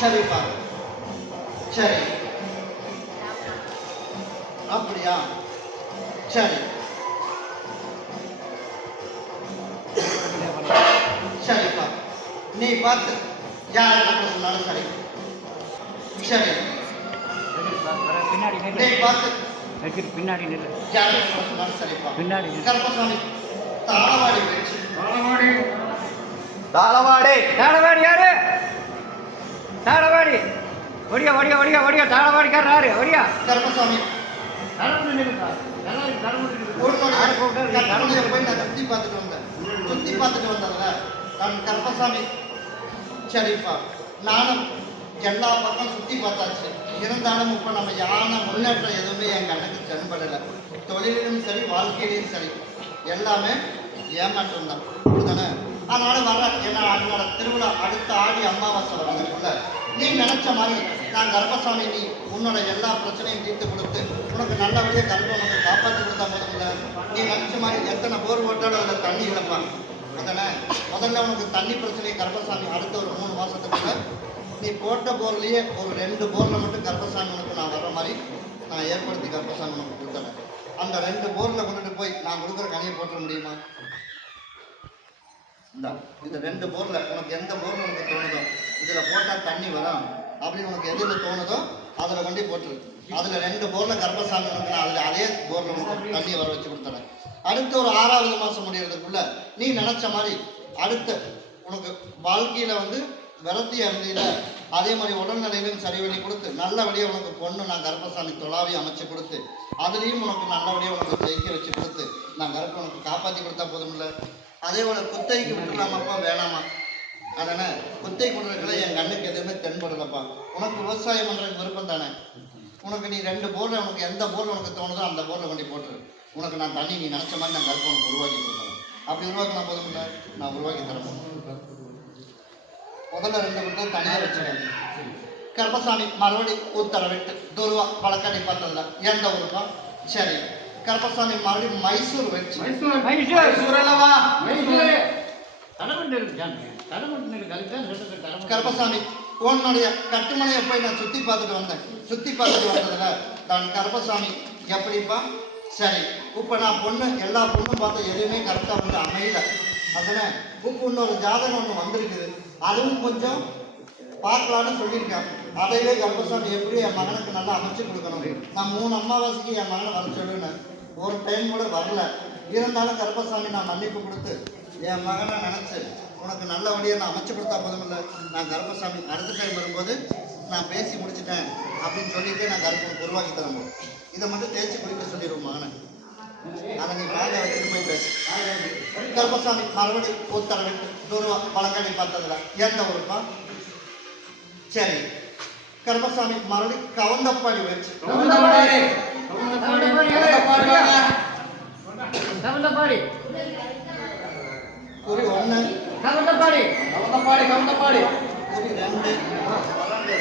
சரிப்பா. சரி. அப்படியா? சரி சரிப்பா. நீ பார்த்து யார் சொன்னாலும் சரி. சரி நீ பார்த்து பின்னாடி யார் சொன்னாலும் சரிப்பா. பின்னாடி கருப்பசாமி தாளவாடி போயிடுச்சு. தாளவாடி தாளவாடி யாரு? தாளவாடி ஒடியா ஒடியா ஒடியா ஒடியா தாளவாடிக்காரர் ஒடியா கருப்பசாமி போய் நான் சுத்தி பார்த்துட்டு வந்தேன். சுத்தி பார்த்துட்டு வந்ததுல நான் கருப்பசாமி சரிப்பா. நானும் எல்லா பக்கம் சுத்தி பார்த்தாச்சு. இருந்தாலும் இப்ப நம்ம யானை முன்னேற்றம் எதுவுமே என் கண்ணுக்கு தென்படலை. தொழிலிலும் சரி வாழ்க்கையிலும் சரி எல்லாமே ஏமாற்றம் தான். அப்படிதானே? அதனால வர என்ன என்னோட திருவிழா அடுத்த ஆடி அமாவாசை வர்றதுக்குள்ள நீ நினைச்ச மாதிரி நான் கர்ப்பசாமி நீ உன்னோட எல்லா பிரச்சனையும் தீர்த்து கொடுத்து உனக்கு நல்லபடியாக கல்வி உனக்கு காப்பாற்றி கொடுத்தா போதும் இல்லை. நீ நினைச்ச மாதிரி எத்தனை போர் ஓட்டாலும் அதில் தண்ணி இழப்பான். அதனை முதல்ல உனக்கு தண்ணி பிரச்சனையை கர்ப்பசாமி அடுத்த ஒரு 3 மாதத்துக்குள்ள நீ போட்ட போர்லேயே ஒரு 2 போரில் மட்டும் கர்ப்பசாமி உனக்கு நான் வர்ற மாதிரி நான் ஏற்படுத்தி கர்ப்பசாமி உனக்கு கொடுத்தேன். அந்த 2 போரில் கொண்டுட்டு போய் நான் கொடுக்குற கனியை போட்ட முடியுமா? இந்த 2 போரில் உனக்கு எந்த போரில் உனக்கு தோணுதோ இதில் போட்டால் தண்ணி வரும் அப்படின்னு உனக்கு எதில் தோணுதோ அதில் கொண்டு போட்டுரு. அதில் 2 போரில் கர்ப்பசாமி உனக்கு நான் அதில் அதே போரில் உனக்கு தண்ணி வர வச்சு கொடுத்துறேன். அடுத்த ஒரு 6வது மாதம் முடியறதுக்குள்ள நீ நினச்ச மாதிரி அடுத்த உனக்கு வாழ்க்கையில் விரத்தியாக இருந்தீங்க. அதே மாதிரி உடல்நிலையிலும் சரி பண்ணி கொடுத்து நல்லபடியாக உனக்கு பொண்ணு நான் கர்ப்பசாமி தொலாவி அமைச்சு கொடுத்து அதுலேயும் உனக்கு நல்லபடியாக உனக்கு ஜெயிக்க வச்சு கொடுத்து நான் கர்ப்பம் உனக்கு காப்பாற்றி கொடுத்தா போதும் இல்லை. அதே போல் குத்தைக்கு விட்டுலாமாப்பா வேணாமா? அதனால் குத்தை கொடுறதுக்குள்ள என் கண்ணுக்கு எதுவுமே தென்படலப்பா. உனக்கு விவசாயம் பண்ணுறதுக்கு விருப்பம் தானே? உனக்கு நீ 2 போரில் உனக்கு எந்த போரில் உனக்கு தோணுதோ அந்த போரில் கொண்டு போட்டுரு. உனக்கு நான் தண்ணி நீ நினச்ச மாதிரி நான் கருப்பை உனக்கு உருவாக்கி கொடுக்குறேன். அப்படி உருவாக்கினா போதும் இல்லை, நான் உருவாக்கி தரேன். முதல்ல 2 பேரும் தனியாக வச்சுக்கேன். கர்ப்பசாமி மறுபடி உத்தரவிட்டு துருவா பழக்கடி பார்த்ததில்ல எந்த ஊருக்கா? சரி. கர்ப்பசாமி மறுபடியும் மைசூர் வச்சு கர்ப்பசாமி உன்னுடைய கட்டுமனையை போய் நான் சுத்தி பார்த்துட்டு வந்தேன். சுத்தி பார்த்துட்டு வந்ததுல நான் கர்ப்பசாமி எப்படிப்பா? சரி இப்போ நான் பொண்ணு எல்லா பொண்ணும் பார்த்தா எதுவுமே கரெக்டாக அமையல. அதனால் இப்போ இன்னொரு ஜாதகம் ஒன்று வந்திருக்குது. அதுவும் கொஞ்சம் பார்க்கலான்னு சொல்லியிருக்கேன். அதையே கர்ப்பசாமி எப்படி என் மகனுக்கு நல்லா அமைச்சு கொடுக்கணும். நான் 3 அமாவாசைக்கு என் மகனை வர சொல்லுன்னு ஒரு டைம் கூட வரல. இருந்தாலும் கர்ப்பசாமி நான் மன்னிப்பு கொடுத்து என் மகனை நினச்சி உனக்கு நல்லபடியாக நான் அமைச்சு கொடுத்தா போதும் இல்லை. நான் கர்ப்பசாமி அடுத்த டைம் வரும்போது நான் பேசி முடிச்சுட்டேன் அப்படின்னு சொல்லிட்டு நான் கர்ப்பம் உருவாக்கி தரணும். இதை மட்டும் தேய்ச்சி குடிக்க சொல்லிடுவோம் மகனை. அதை நீ பேக வச்சுட்டு போய் பேசு. கர்ப்பசாமி மறுபடியும் உத்தரவிட்டு துருவா பழங்கடி பார்த்ததுல எந்த ஊருப்பா? சரி. கர்ப்பசாமி மறுபடியும் கவுந்தப்பாடி வச்சு குறி 1 குறி 2